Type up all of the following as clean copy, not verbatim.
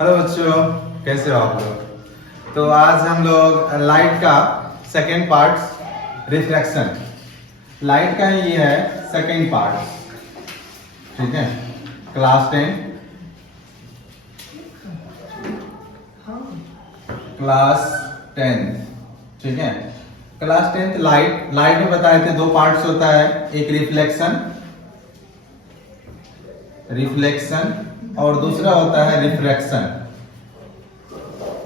Hello बच्चों, कैसे हो आप लोग। तो आज हम लोग लाइट का सेकेंड पार्ट रिफ्लेक्शन, लाइट का ही ये है सेकेंड पार्ट। ठीक है, क्लास 10 ठीक है। क्लास 10 लाइट में बताए थे दो पार्ट्स होता है, एक रिफ्लेक्शन और दूसरा होता है रिफ्रैक्शन।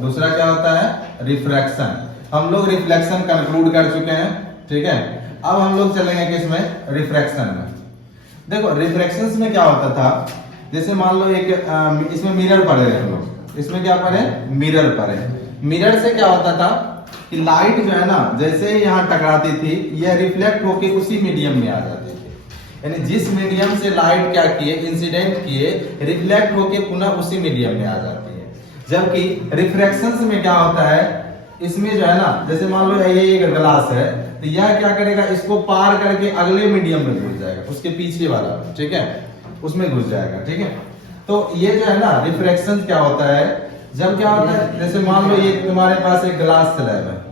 दूसरा क्या होता है? रिफ्रैक्शन। हम लोग रिफ्लेक्शन कंक्लूड कर चुके हैं। ठीक है, अब हम लोग चलेंगे किसमें? रिफ्रैक्शन में। देखो रिफ्रैक्शन में क्या होता था, जैसे मान लो एक इसमें मिरर पड़े हैं हम लोग, इसमें क्या पड़े? मिरर पड़े। मिरर से क्या होता था कि लाइट जो है ना, जैसे ही यहाँ टकराती थी यह रिफ्लेक्ट होके उसी मीडियम में आ जाती थी। यानी जिस मीडियम से लाइट क्या किए, इंसिडेंट किए, रिफ्लेक्ट होके पुनः उसी मीडियम में आ जाती है। जबकि रिफ्रैक्शन में क्या होता है, इसमें जो है ना, जैसे मान लो ये एक ग्लास है, तो यह क्या करेगा, इसको पार करके अगले मीडियम में घुस जाएगा, उसके पीछे वाला, ठीक है, उसमें घुस जाएगा। ठीक है, तो ये जो है ना रिफ्रैक्शन क्या होता है, जब क्या होता है, जैसे मान लो ये तुम्हारे पास एक ग्लास स्लैब है।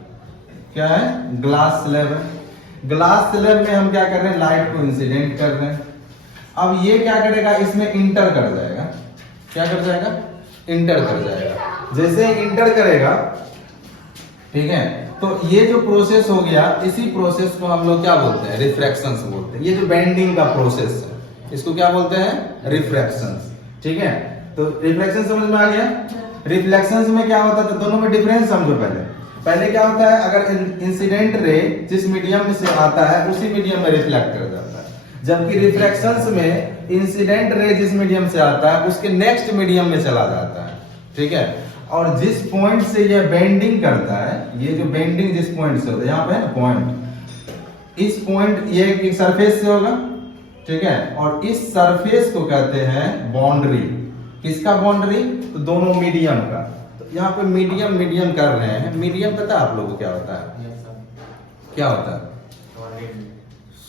क्या है? ग्लास स्लैब है। ग्लास स्लैब में हम क्या कर रहे हैं, लाइट को इंसिडेंट कर रहे हैं। अब ये क्या करेगा, इसमें इंटर कर जाएगा। क्या कर जाएगा? इंटर कर जाएगा। जैसे इंटर करेगा, ठीक है, तो ये जो प्रोसेस हो गया, इसी प्रोसेस को हम लोग क्या बोलते हैं? रिफ्रैक्शन बोलते हैं। ये जो बेंडिंग का प्रोसेस है, इसको क्या बोलते हैं? रिफ्रैक्शन। ठीक है, तो रिफ्रैक्शन समझ में आ गया। रिफ्लेक्शन में क्या होता था, दोनों में डिफरेंस समझो। पहले क्या होता है, अगर इंसिडेंट रे जिस मीडियम से आता है उसी मीडियम में रिफ्लेक्ट कर जाता है। जबकि रिफ्रैक्शंस में इंसिडेंट रे जिस मीडियम से आता है उसके नेक्स्ट मीडियम में चला जाता है। ठीक है, और जिस पॉइंट से यह बेंडिंग करता है, ये जो बेंडिंग जिस पॉइंट से होता है, यहाँ पे है पॉइंट, इस पॉइंट ये एक सरफेस से होगा। ठीक है, और इस सरफेस को कहते हैं बाउंड्री। किसका बाउंड्री? तो दोनों मीडियम का। तो यहाँ पे मीडियम कर रहे हैं। मीडियम पता है आप लोगों को क्या होता है? क्या होता है?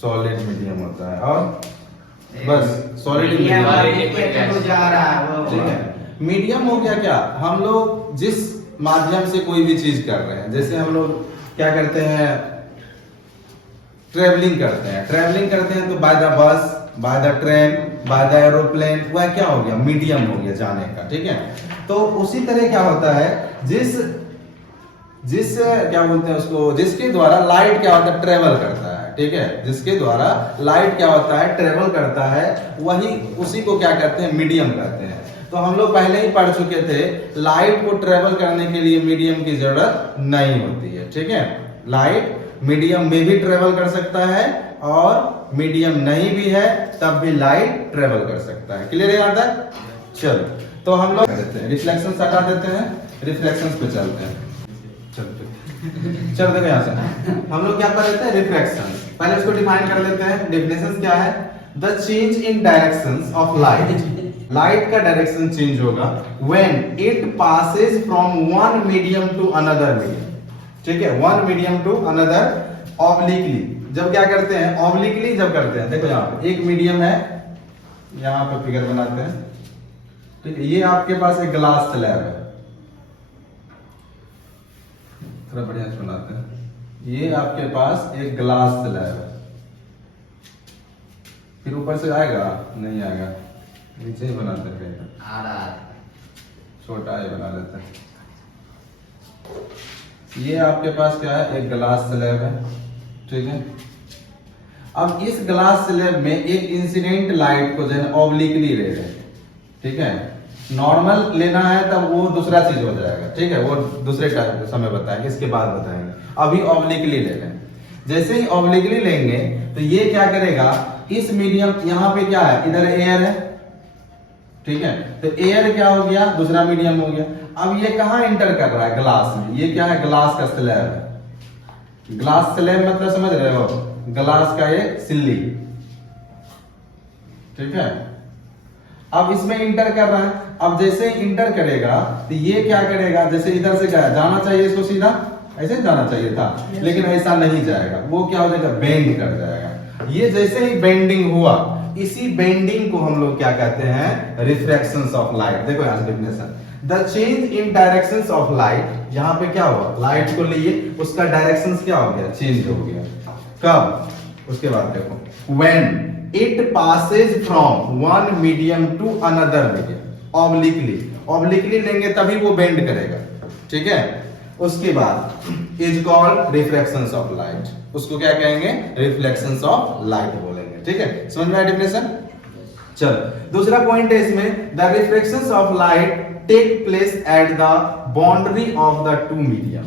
सॉलिड मीडियम होता है। और बस सॉलिड मीडियम मीडियम हो गया। क्या हम लोग जिस माध्यम से कोई भी चीज कर रहे हैं, जैसे हम लोग क्या करते हैं, ट्रेवलिंग करते हैं तो by the bus, by the train, by the aeroplane, वह क्या हो गया? मीडियम हो गया जाने का। ठीक है, तो उसी तरह क्या होता है, जिस क्या बोलते हैं उसको, जिसके द्वारा लाइट क्या होता है? ट्रेवल करता है। ठीक है, जिसके द्वारा लाइट क्या होता है? ट्रेवल करता है, वही उसी को क्या कहते हैं? मीडियम कहते हैं। तो हम लोग पहले ही पढ़ चुके थे, लाइट को ट्रेवल करने के लिए मीडियम की जरूरत नहीं होती है। ठीक है, लाइट मीडियम में भी ट्रेवल कर सकता है और मीडियम नहीं भी है तब भी लाइट ट्रेवल कर सकता है। क्लियर है यहाँ तक? चलो, तो हम लोग रिफ्लेक्शन हटा देते हैं, रिफ्लेक्शन पे चलते हैं। चल देखो यहाँ से हम लोग क्या कर लेते हैं? रिफ्रैक्शन। पहले उसको डिफाइन कर लेते हैं। डेफिनेशन क्या है? The change in direction of light, light का डायरेक्शन चेंज होगा when it passes from one medium to another medium. ठीक है, one medium to another obliquely. जब क्या करते हैं? ऑब्लिकली जब करते हैं, देखो यहाँ पे एक मीडियम है, यहाँ पे फिगर बनाते हैं। ठीक है, ये आपके पास एक ग्लास स्लैब है, थोड़ा बढ़िया से बनाते हैं। ये आपके पास एक ग्लास स्लैब है, फिर ऊपर से आएगा? नहीं आएगा, नीचे ही बनाते हैं, छोटा ही बना लेते हैं। ये आपके पास क्या है? एक ग्लास स्लैब है। ठीक है, अब इस ग्लास स्लैब में एक इंसिडेंट लाइट को जो है ऑब्लिकली ले रहे हैं। ठीक है, नॉर्मल लेना है तब वो दूसरा चीज हो जाएगा। ठीक है, वो दूसरे समय बताएंगे, इसके बाद बताएंगे। अभी ऑब्लिकली ले लें। जैसे ही ऑब्लिकली लेंगे तो ये क्या करेगा, इस मीडियम, यहाँ पे क्या है? इधर एयर है। ठीक है, तो एयर क्या हो गया? दूसरा मीडियम हो गया। अब ये कहाँ इंटर कर रहा है? ग्लास में। ये क्या है? ग्लास का स्लैब है। ग्लास स्लैब मतलब समझ रहे हो? ग्लास का एक सिल्ली। ठीक है, अब इसमें इंटर कर रहा है। अब जैसे इंटर करेगा तो ये क्या करेगा, जैसे इधर से क्या जाना चाहिए इसको, सीधा ऐसे जाना चाहिए था, लेकिन ऐसा नहीं जाएगा। वो क्या हो जाएगा? बेंड कर जाएगा। ये जैसे ही बेंडिंग हुआ, इसी बेंडिंग को हम लोग क्या कहते हैं? रिफ्रैक्शंस ऑफ लाइट। देखो यहाँ से definition, the change in directions of light, यहाँ पे क्या हुआ, लाइट को लिए उसका डायरेक्शंस क्या हो गया, चेंज हो गया। कब, उसके बाद देखो, when it passes from one medium to another medium, obliquely, obliquely लेंगे तभी वो बेंड करेगा, ठीक है। उसके बाद is called reflections of light, उसको क्या कहेंगे, रिफ्लेक्शंस ऑफ लाइट बोलेंगे, ठीक है। समझ में आया डेफिनेशन। चल दूसरा पॉइंट है इसमें, the reflections of light take place at the boundary of the two medium.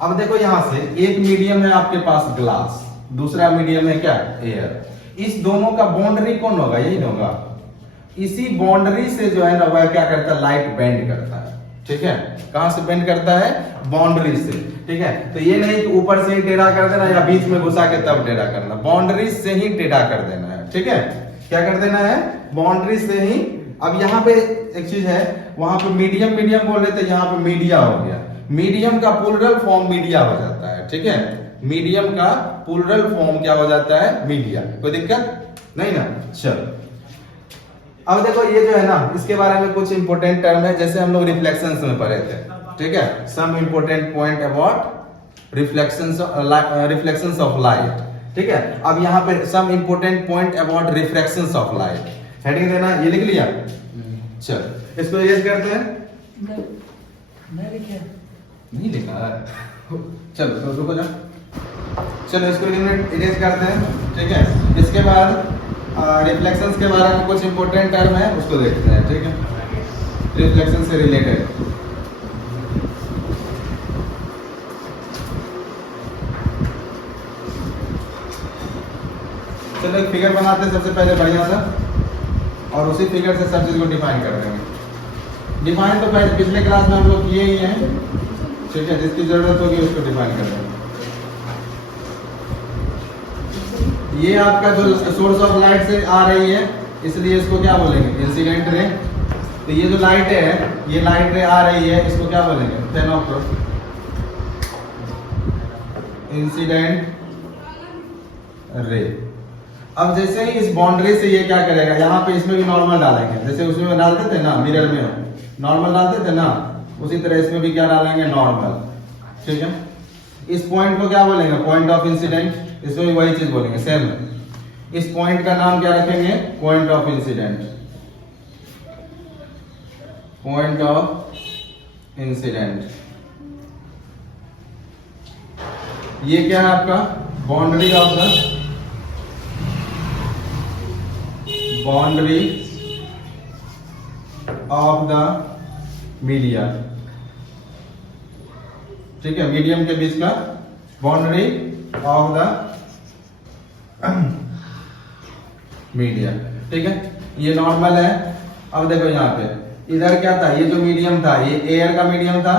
अब देखो यहां से एक मीडियम है आपके पास ग्लास, दूसरा मीडियम है क्या, एयर। इस दोनों का बाउंड्री कौन होगा, यही होगा। इसी बाउंड्री से जो है ना वह क्या करता है, लाइट बेंड करता है, ठीक है। कहां से बेंड करता है, बाउंड्री से, ठीक है। तो ये नहीं कि ऊपर से ही टेढ़ा कर देना या बीच में घुसा के तब टेढ़ा करना, बाउंड्री से ही टेढ़ा कर देना है, ठीक है। क्या कर देना है, बाउंड्री से ही। अब यहाँ पे एक चीज है, वहां पे मीडियम मीडियम बोल रहे थे, यहाँ पे मीडिया हो गया। मीडियम का प्लूरल फॉर्म मीडिया हो जाता है, ठीक है। मीडियम का प्लूरल फॉर्म क्या हो जाता है, मीडिया। कोई दिक्कत नहीं ना। चल अब देखो ये जो है ना, इसके बारे में कुछ इंपोर्टेंट टर्म है, जैसे हम लोग रिफ्लेक्शंस में पढ़े थे, ठीक है। Some important point about reflections of light, ठीक है। अब यहाँ पे some important point about refractions of light, heading देना, ये लिख लिया। चल इसको इरेज करते हैं, नहीं लिखा है। चलो तो रुको जा, चलो इसको इरेज करते हैं, ठीक है। इसके बाद रिफ्लेक्शंस के बारे में कुछ इंपोर्टेंट टर्म है, उसको देखते हैं, ठीक है, रिफ्लेक्शन से रिलेटेड। चलो एक फिगर बनाते हैं सबसे पहले बढ़िया सा, और उसी फिगर से सब चीज को डिफाइन कर देंगे। डिफाइन तो पहले पिछले क्लास में हम लोग किए ही हैं, ठीक है। जिसकी जरूरत होगी उसको डिफाइन कर देंगे। ये आपका जो सोर्स ऑफ लाइट से आ रही है, इसलिए इसको क्या बोलेंगे, इंसिडेंट रे। तो ये जो लाइट है, ये लाइट रे आ रही है, इसको क्या बोलेंगे, फेनोक्रोम, इंसिडेंट रे। अब जैसे ही इस बाउंड्री से ये क्या करेगा, यहाँ पे इसमें भी नॉर्मल डालेंगे, जैसे उसमें डालते थे ना, मिरर में नॉर्मल डालते थे ना, उसी तरह इसमें भी क्या डालेंगे, नॉर्मल, ठीक है। इस पॉइंट को क्या बोलेंगे, पॉइंट ऑफ इंसिडेंट, इसमें भी वही चीज बोलेंगे, सेम। इस पॉइंट का नाम क्या रखेंगे, point of incident, point of incident. ये क्या है आपका, boundary of the, boundary of the media, ठीक है। मीडियम के बीच का बाउंड्री ऑफ द मीडिया, ठीक है। ये नॉर्मल है। अब देखो यहाँ पे इधर क्या था, ये जो मीडियम था ये एयर का मीडियम था,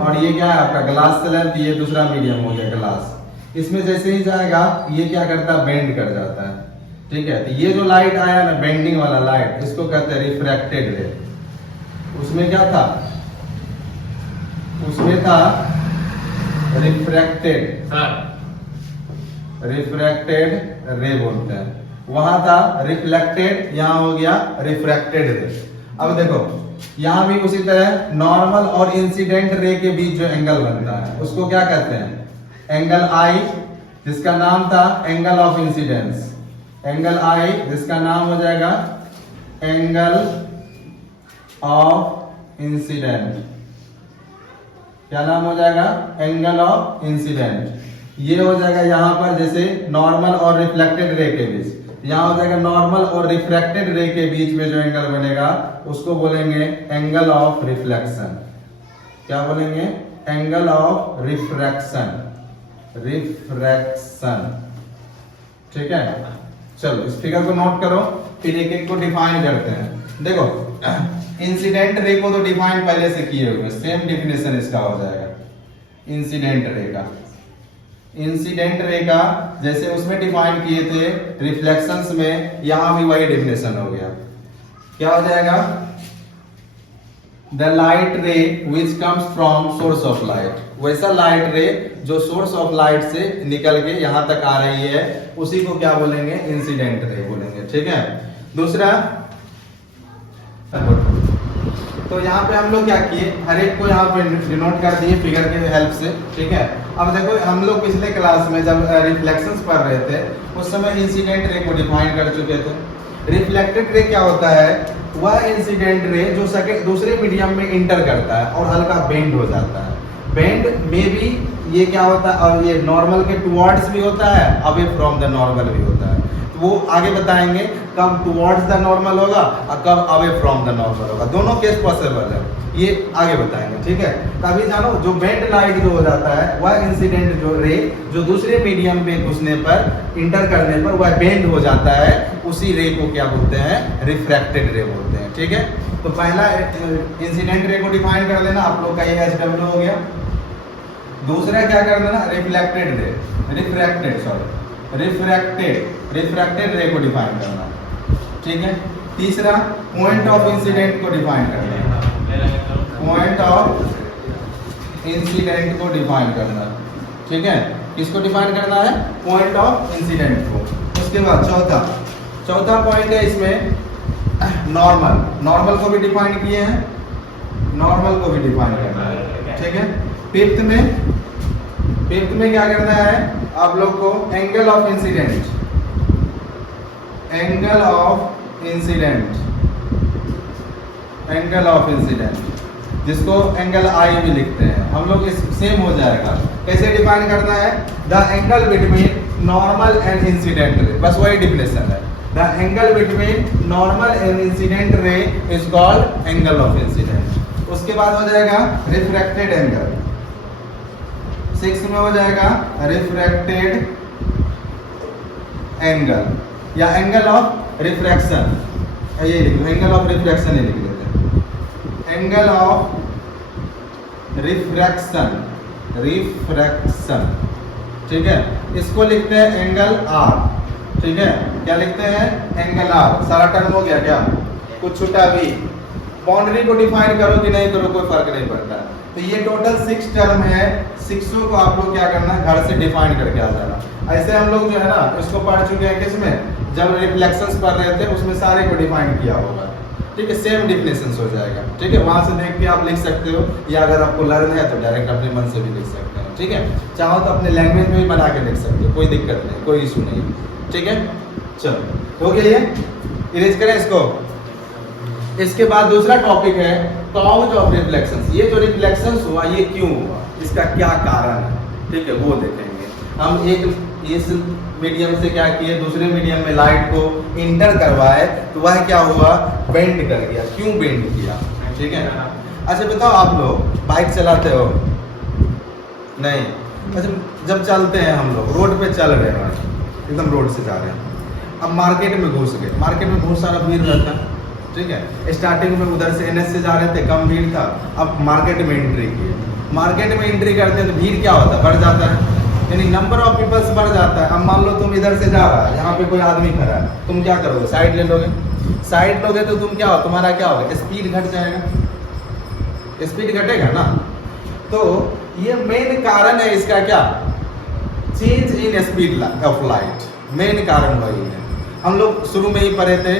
और ये क्या है आपका ग्लास स्लैब, ये दूसरा मीडियम हो गया ग्लास। इसमें जैसे ही जाएगा ये क्या करता है, बेंड कर जाता है, ठीक है। तो ये जो लाइट आया ना, बेंडिंग वाला लाइट, इसको कहते हैं रिफ्रैक्टेड रे। उसमें क्या था, उसमें था रिफ्रैक्टेड, रिफ्रैक्टेड रे बोलते हैं। वहां था रिफ्लेक्टेड, यहां हो गया रिफ्रैक्टेड रे। अब देखो यहां भी उसी तरह नॉर्मल और इंसिडेंट रे के बीच जो एंगल बनता है उसको क्या कहते हैं, एंगल आई, जिसका नाम था एंगल ऑफ इंसिडेंस। एंगल आई जिसका नाम हो जाएगा एंगल ऑफ इंसिडेंट। क्या नाम हो जाएगा, एंगल ऑफ इंसिडेंट। ये हो जाएगा यहां पर जैसे नॉर्मल और रिफ्लेक्टेड रे के बीच, यहां हो जाएगा नॉर्मल और रिफ्रैक्टेड रे के बीच में जो एंगल बनेगा उसको बोलेंगे एंगल ऑफ रिफ्लेक्शन। क्या बोलेंगे, एंगल ऑफ रिफ्रैक्शन, रिफ्रैक्शन, ठीक है। चलो इस फिगर को नोट करो, फिर एक एक को डिफाइन करते हैं। देखो इंसिडेंट रे को तो डिफाइन पहले से किए हुए, सेम डेफिनेशन इसका हो जाएगा। इंसिडेंट रे का, इंसिडेंट रे का जैसे उसमें डिफाइन किए थे रिफ्लेक्शंस में, यहां भी वही डेफिनेशन हो गया। क्या हो जाएगा, द लाइट रे which comes from source of light. वैसा लाइट रे जो सोर्स ऑफ लाइट से निकल के यहां तक आ रही है उसी को क्या बोलेंगे, इंसिडेंट रे बोलेंगे, ठीक है। दूसरा तो यहाँ पे हम लोग क्या किए, हर एक को यहाँ पे डिनोट कर दिए फिगर के हेल्प से, ठीक है। अब देखो हम लोग पिछले क्लास में जब रिफ्लेक्शंस पढ़ रहे थे उस समय इंसिडेंट रे को डिफाइन कर चुके थे। रिफ्लेक्टेड रे क्या होता है, वह इंसिडेंट रे जो दूसरे मीडियम में इंटर करता है और हल्का बेंड हो जाता है। बेंड में भी ये क्या होता है, और ये नॉर्मल के टुवर्ड्स भी होता है, अवे फ्रॉम द नॉर्मल भी होता है। तो वो आगे बताएंगे कब टुवर्ड्स द नॉर्मल होगा और कब अवे फ्रॉम द नॉर्मल होगा, दोनों केस पॉसिबल है, ये आगे बताएंगे, ठीक है। तभी जानो जो बेंड लाइट जो हो जाता है वह इंसिडेंट जो रे जो दूसरे मीडियम में घुसने पर, इंटर करने पर वह बेंड हो जाता है, उसी रे को क्या बोलते हैं, रिफ्रैक्टेड रे बोलते हैं, ठीक है। तो पहला इंसिडेंट रे को डिफाइन कर लेना आप लोग का, ये HW हो गया। दूसरा क्या कर देना, रिफ्लेक्टेड रे, रिफ्रैक्टेड रे को डिफाइन करना, ठीक है। तीसरा पॉइंट ऑफ इंसिडेंट को डिफाइन करना, पॉइंट ऑफ इंसिडेंट को डिफाइन करना, ठीक है। किसको डिफाइन करना है, पॉइंट ऑफ इंसिडेंट को। उसके बाद चौथा पॉइंट है इसमें नॉर्मल को भी डिफाइन किए हैं, नॉर्मल को भी डिफाइन करना है, ठीक है। फिफ्थ में क्या करना है आप लोग को, angle of incident, angle of incident जिसको एंगल आई भी लिखते हैं हम लोग, इस सेम हो जाएगा। कैसे डिफाइन करना है, the angle between normal and incident ray, बस वही डिफिनेशन है। The angle between normal and incident ray is called angle of incident. उसके बाद हो जाएगा रिफ्रैक्टेड एंगल, 6 में हो जाएगा रिफ्रैक्टेड एंगल या एंगल ऑफ रिफ्रैक्शन, ये लिखो एंगल ऑफ रिफ्रैक्शन, ये लिख लेते हैं, एंगल ऑफ रिफ्रैक्शन, ठीक है। इसको लिखते हैं एंगल आर, ठीक है। क्या लिखते हैं, एंगल आर। सारा टर्म हो गया क्या, कुछ छूटा भी। बाउंड्री को डिफाइन करो कि नहीं करो कोई फर्क नहीं पड़ता। तो ये टोटल 6 टर्म है, 6 को आप लोग क्या करना है, घर से डिफाइन करके आ जाना। ऐसे हम लोग जो है ना इसको पढ़ चुके हैं, किसमें, जब रिफ्लेक्शंस पढ़ रहे थे उसमें सारे को डिफाइन किया होगा, ठीक है। सेम डिफिनेशंस हो जाएगा, ठीक है। वहां से देख के आप लिख सकते हो, या अगर आपको लर्न है तो डायरेक्ट अपने मन से भी लिख सकते हैं, ठीक है। चाहो तो अपने लैंग्वेज में भी बना के लिख सकते हो, कोई दिक्कत नहीं, कोई इशू नहीं, ठीक है। चलो हो गया, ये इरेज करें इसको। इसके बाद दूसरा टॉपिक है कॉज ऑफ रिफ्लेक्शंस। ये जो रिफ्लेक्शंस हुआ ये क्यों हुआ, इसका क्या कारण है, ठीक है, वो देखेंगे हम। एक इस मीडियम से क्या किए, दूसरे मीडियम में लाइट को इंटर करवाए तो वह क्या हुआ, बेंड कर गया। क्यों बेंड किया, ठीक है। अच्छा बताओ, आप लोग बाइक चलाते हो नहीं? अच्छा, जब चलते हैं हम लोग रोड पे चल रहे हैं, एकदम रोड से जा रहे हैं, अब मार्केट में घुस गए, मार्केट में बहुत सारा भीड़ रहता है, ठीक है। स्टार्टिंग में उधर से NH से जा रहे थे, कम भीड़ था, अब मार्केट में एंट्री किए। मार्केट में एंट्री करते हैं तो भीड़ क्या होता है, बढ़ जाता है, यानी नंबर ऑफ पीपल्स बढ़ जाता है। अब मान लो तुम इधर से जा रहा है, यहाँ पे कोई आदमी खड़ा है, तुम क्या करोगे, साइड ले लोगे। साइड लोगे तो तुम क्या हो, तुम्हारा क्या होगा, स्पीड घट जाएगा, स्पीड घटेगा ना। तो ये मेन कारण है इसका, क्या, change in speed of light, main कारण वही है। हम लोग शुरू में ही पढ़े थे,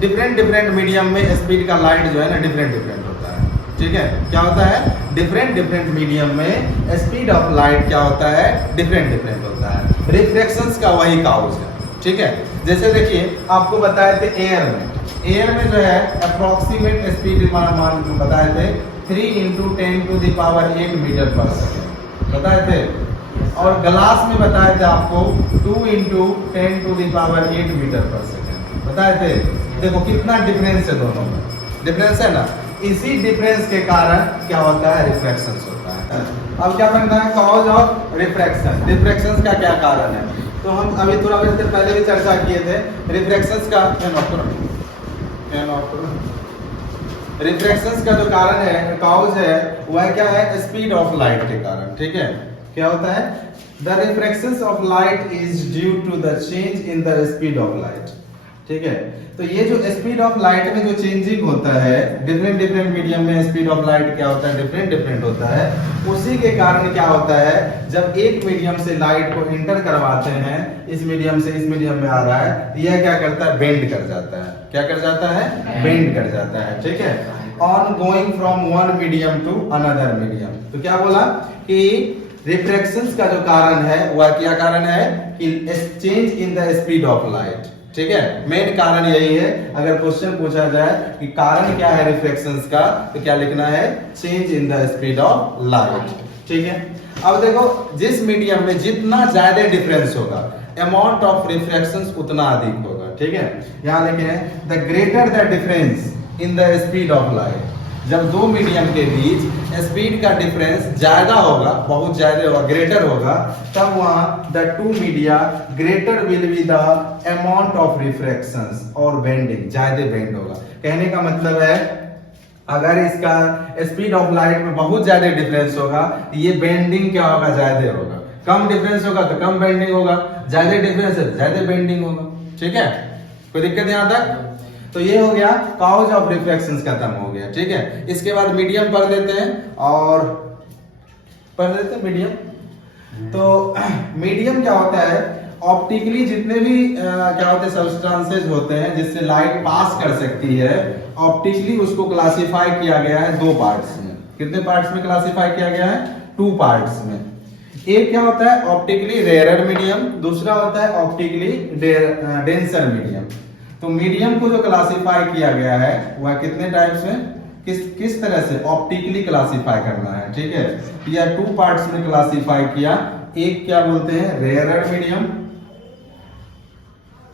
डिफरेंट मीडियम में स्पीड का लाइट जो है ना डिफरेंट होता है, ठीक है। क्या होता है, डिफरेंट मीडियम में स्पीड ऑफ लाइट क्या होता है, डिफरेंट होता है। रिफ्लेक्शंस का वही काउज है, ठीक है। जैसे देखिए आपको बताए थे एयर में जो है अप्रोक्सीमेट स्पीड मान बताए थे 3 × 10⁸ मीटर पर सेकेंड बताए थे, और ग्लास में बताए थे आपको 2 × 10⁸ मीटर पर सेकेंड बताए थे। देखो कितना डिफरेंस है, दोनों में डिफरेंस है ना। इसी डिफरेंस के कारण क्या होता है, रिफ्रैक्शंस होता है। अब क्या करना है, कॉज ऑफ रिफ्रैक्शन, रिफ्रैक्शंस का क्या कारण है। तो हम अभी थोड़ा देर पहले भी चर्चा किए थे रिफ्रैक्शंस का। रिफ्रैक्शंस का जो कारण है, कॉज है, वह क्या है, स्पीड ऑफ लाइट के कारण, ठीक है। क्या होता है, the refractions of light is due to the change in the speed of light, ठीक है। तो ये जो स्पीड ऑफ लाइट में जो चेंजिंग होता है, डिफरेंट मीडियम में स्पीड ऑफ लाइट क्या होता है, डिफरेंट होता है। उसी के कारण क्या होता है, जब एक मीडियम से लाइट को इंटर करवाते हैं, इस मीडियम से इस मीडियम में आ रहा है, यह क्या करता है, बेंड कर जाता है। क्या कर जाता है, बेंड कर जाता है, ठीक है। On going from one medium to another medium. तो क्या बोला कि रिफ्रैक्शंस का जो कारण है वह क्या कारण है कि change in the speed of light. ठीक है, मेन कारण यही है। अगर क्वेश्चन पूछा जाए कि कारण क्या है रिफ्रैक्शंस का, तो क्या लिखना है, change in the speed of light. ठीक है, अब देखो जिस मीडियम में जितना ज्यादा डिफरेंस होगा अमाउंट ऑफ रिफ्रैक्शंस उतना अधिक होगा। ठीक है, यहां लिखे हैं the greater the difference in the speed of light. जब दो मीडियम के बीच स्पीड का डिफरेंस ज्यादा होगा, बहुत ज्यादा होगा, ग्रेटर होगा, तब वहां the two media greater will be the amount of refractions और बेंडिंग, ज्यादा बेंड होगा। कहने का मतलब है अगर इसका स्पीड ऑफ लाइट में बहुत ज्यादा डिफरेंस होगा, ये बेंडिंग क्या होगा, ज्यादा होगा। कम डिफरेंस होगा तो कम बेंडिंग होगा, ज्यादा डिफरेंस है ज्यादा बेंडिंग होगा। ठीक है, कोई दिक्कत यहां तक? तो ये हो गया कॉज ऑफ रिफ्रैक्शंस, खत्म हो गया। ठीक है, इसके बाद मीडियम पढ़ लेते हैं और पढ़ लेते हैं मीडियम। तो मीडियम क्या होता है, ऑप्टिकली जितने भी क्या होते हैं सब्सटेंसेस होते हैं जिससे लाइट पास कर सकती है, ऑप्टिकली उसको क्लासिफाई किया गया है दो पार्ट्स में। कितने पार्ट्स में क्लासिफाई किया गया है? टू पार्ट्स में। एक क्या होता है ऑप्टिकली रेयरर मीडियम, दूसरा होता है ऑप्टिकली डेंसर मीडियम। तो मीडियम को जो क्लासिफाई किया गया है वह कितने टाइप्स में, किस तरह से ऑप्टिकली क्लासिफाई करना है। ठीक है, या टू पार्ट्स में क्लासिफाई किया। एक क्या बोलते हैं रेयरर मीडियम,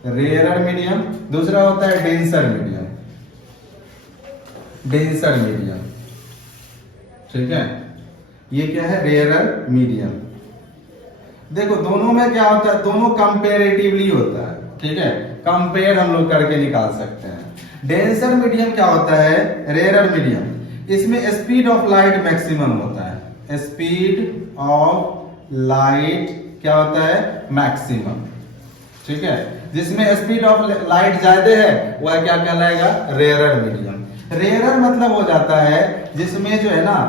रेयरर मीडियम, दूसरा होता है डेंसर मीडियम, डेंसर मीडियम। ठीक है, ये क्या है रेयरर मीडियम। देखो दोनों में क्या होता है, दोनों कंपेरेटिवली होता है। ठीक है, कंपेयर हम लोग करके निकाल सकते हैं। डेंसर मीडियम क्या होता है, रेयरर मीडियम, इसमें स्पीड ऑफ लाइट मैक्सिमम होता है। स्पीड ऑफ लाइट क्या होता है, मैक्सिमम। ठीक है, जिसमें स्पीड ऑफ लाइट ज्यादा है वह क्या कहलाएगा, रेयरर मीडियम। रेयरर मतलब हो जाता है जिसमें जो है ना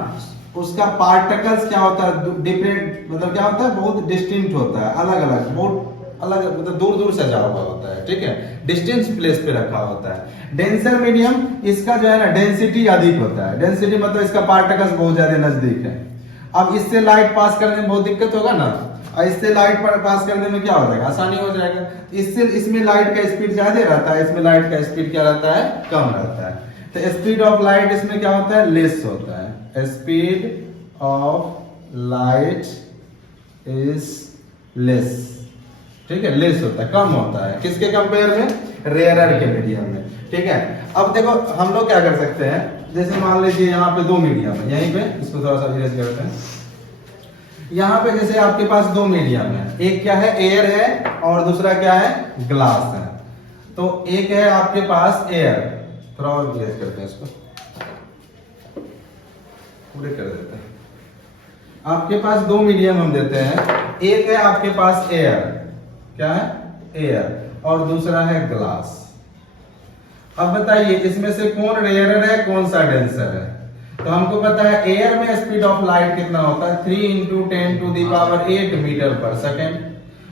उसका पार्टिकल्स क्या होता है डिफरेंट, मतलब क्या होता है बहुत डिस्टिंक्ट होता है, अलग अलग, बहुत अलग, मतलब दूर दूर से सजा हुआ होता है। ठीक है, डिस्टेंस प्लेस पे रखा होता है। डेंसर मीडियम इसका जो है ना डेंसिटी अधिक होता है। डेंसिटी मतलब इसका पार्टिकल्स बहुत ज्यादा नजदीक है। अब इससे लाइट पास करने में बहुत दिक्कत होगा ना, और इससे लाइट पास करने में क्या हो जाएगा, आसानी हो जाएगा। इससे इसमें लाइट का स्पीड ज्यादा रहता है, इसमें लाइट का स्पीड क्या रहता है, कम रहता है। तो स्पीड ऑफ लाइट इसमें क्या होता है, लेस होता है। Speed of light is less. ठीक है, लेस होता है, कम होता है। किसके कंपेयर में, रेयरर के मीडियम में। ठीक है, अब देखो हम लोग क्या कर सकते हैं, जैसे मान लीजिए यहाँ पे दो मीडियम है, यहीं पे इसको थोड़ा सा इरेज करते हैं। यहाँ पे जैसे आपके पास दो मीडियम है, एक क्या है एयर है और दूसरा क्या है ग्लास है। तो एक है आपके पास एयर, थोड़ा और इरेज करते हैं इसको, पूरे कर देते हैं। आपके पास दो मीडियम हम देते हैं, एक है आपके पास एयर, क्या है एयर, और दूसरा है ग्लास। अब बताइए इसमें से कौन रेयरर है, कौन सा डेंसर है। तो हमको पता है एयर में स्पीड ऑफ लाइट कितना होता है, 3 × 10⁸ मीटर पर सेकेंड,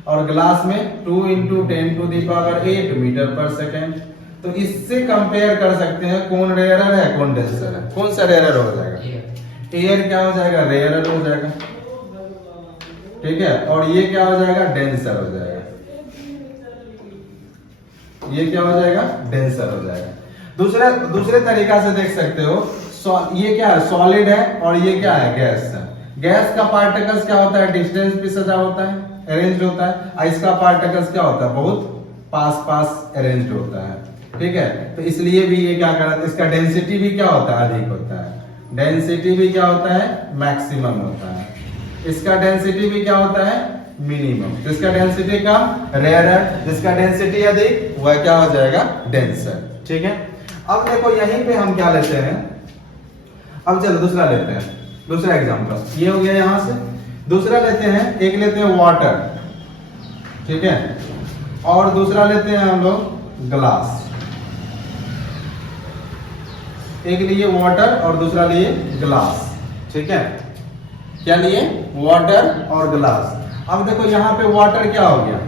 और ग्लास में 2 × 10⁸ मीटर पर सेकेंड। तो इससे कंपेयर कर सकते हैं कौन रेयरर है कौन डेंसर है। कौन सा रेयरर हो जाएगा, एयर क्या हो जाएगा, रेयरर हो जाएगा। ठीक है, और ये क्या हो जाएगा, डेंसर हो जाएगा। ये क्या हो जाएगा, डेंसर हो जाएगा। दूसरे तरीका से देख सकते हो, ये क्या है सॉलिड है और ये क्या है गैस है। गैस का पार्टिकल्स क्या होता है, डिस्टेंस पे सजा होता है, अरेंज होता है, और इसका पार्टिकल्स क्या होता है, बहुत पास अरेंज होता है। ठीक है, तो इसलिए भी ये क्या करता है, इसका डेंसिटी भी क्या होता है, अधिक होता है। डेंसिटी भी क्या होता है, मैक्सिमम होता है। इसका डेंसिटी भी क्या होता है, मिनिमम। जिसका डेंसिटी कम रेयरर, जिसका डेंसिटी अधिक वह क्या हो जाएगा, डेंसर। ठीक है, अब देखो यहीं पे हम क्या लेते हैं, अब चलो दूसरा लेते हैं, दूसरा एग्जांपल ये हो गया। यहां से दूसरा लेते हैं, एक लेते हैं वाटर, ठीक है, और दूसरा लेते हैं हम लोग ग्लास। एक लिए वाटर और दूसरा लिए ग्लास। ठीक है, क्या लिए, वाटर और ग्लास। अब देखो यहाँ पे वाटर क्या हो गया,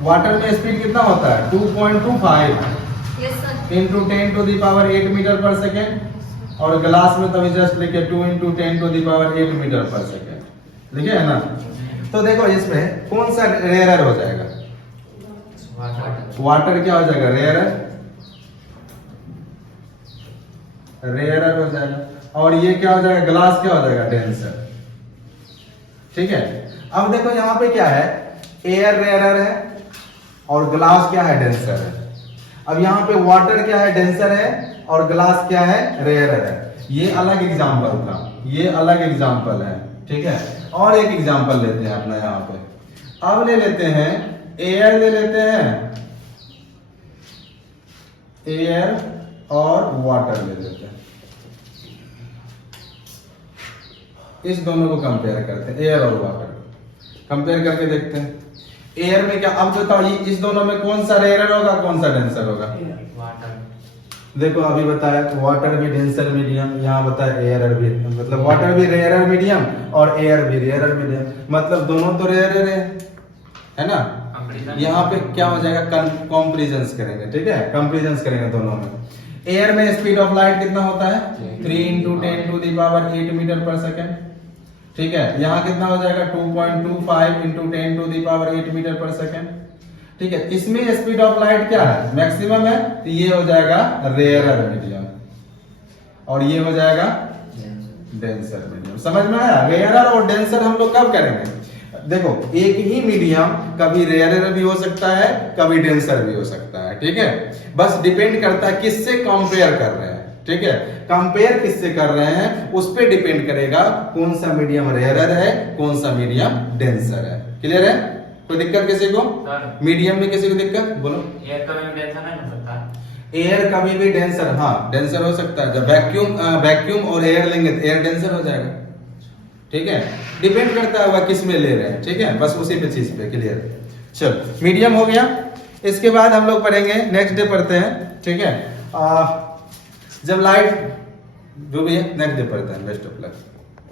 वाटर में स्पीड कितना होता है, 2.25 yes sir. Into 10 to the power 8 metre per second, और ग्लास में तभी जस्ट लिखे 2 into 10 to the power 8 metre per second, लिखे है ना। तो देखो इसमें कौन सा रेयरर हो जाएगा, वाटर क्या हो जाएगा, रेयरर, रेयरर हो जाएगा, और ये क्या हो जाएगा, ग्लास क्या हो जाएगा, डेंसर। ठीक है, अब देखो यहाँ पे क्या है, एयर रेयरर है और ग्लास क्या है, डेंसर है। अब यहाँ पे वाटर क्या है, डेंसर है, और ग्लास क्या है, रेयरर है। ये अलग एग्जांपल था, ये अलग एग्जांपल है। ठीक है, और एक एग्जांपल लेते हैं अपना यहाँ पे। अब ले लेते हैं एयर, ले लेते हैं एयर और वाटर ले लेते हैं, इस दोनों को कंपेयर करते हैं, एयर और वाटर कंपेयर करके देखते हैं। एयर में क्या, अब बताओ ये इस दोनों में कौन सा रेयरर होगा, कौन सा डेंसर होगा, वाटर। देखो अभी बताया वाटर भी डेंसर मीडियम, यहाँ बताया एयर भी, मतलब वाटर भी रेयरर मीडियम और एयर भी रेयरर मीडियम, मतलब दोनों तो रेयरर है ना। यहाँ पे क्या हो जाएगा, कंपैरिजंस करेंगे। ठीक है, कंपैरिजंस करेंगे दोनों में। एयर में स्पीड ऑफ लाइट कितना होता है, 3 into 10 to the power 8 metre per second. ठीक है, यहाँ कितना हो जाएगा, 2.25 into 10 to the power 8 metre per second. ठीक है, इसमें स्पीड ऑफ लाइट क्या है, मैक्सिमम है, तो ये हो जाएगा रेयरर मीडियम, और ये हो जाएगा डेंसर मीडियम। समझ में आया, रेयरर और डेंसर हम लोग कब करेंगे, देखो एक ही मीडियम कभी रेयरर भी हो सकता है, कभी डेंसर भी हो सकता है। ठीक है, बस डिपेंड करता है किससे कंपेयर कर रहे हैं। ठीक है, कंपेयर किससे कर रहे हैं उस पे डिपेंड करेगा कौन सा मीडियम रेयरर है, कौन सा मीडियम डेंसर है। क्लियर है, कोई दिक्कत किसी को, मीडियम में किसी को दिक्कत, बोलो। एयर कभी भी डेंसर नहीं हो सकता, एयर कभी भी डेंसर, हाँ डेंसर हो सकता है। जब वैक्यूम और एयर लेंगे तो एयर डेंसर हो जाएगा। ठीक है, डिपेंड करता है किस में ले रहे हैं। ठीक है, बस उसी पे चीज पे। क्लियर, चल मीडियम हो गया। इसके बाद हम लोग पढ़ेंगे, नेक्स्ट डे पढ़ते हैं। ठीक है, जब लाइट जो भी है नेक्स्ट डे पढ़ते हैं। Best of luck.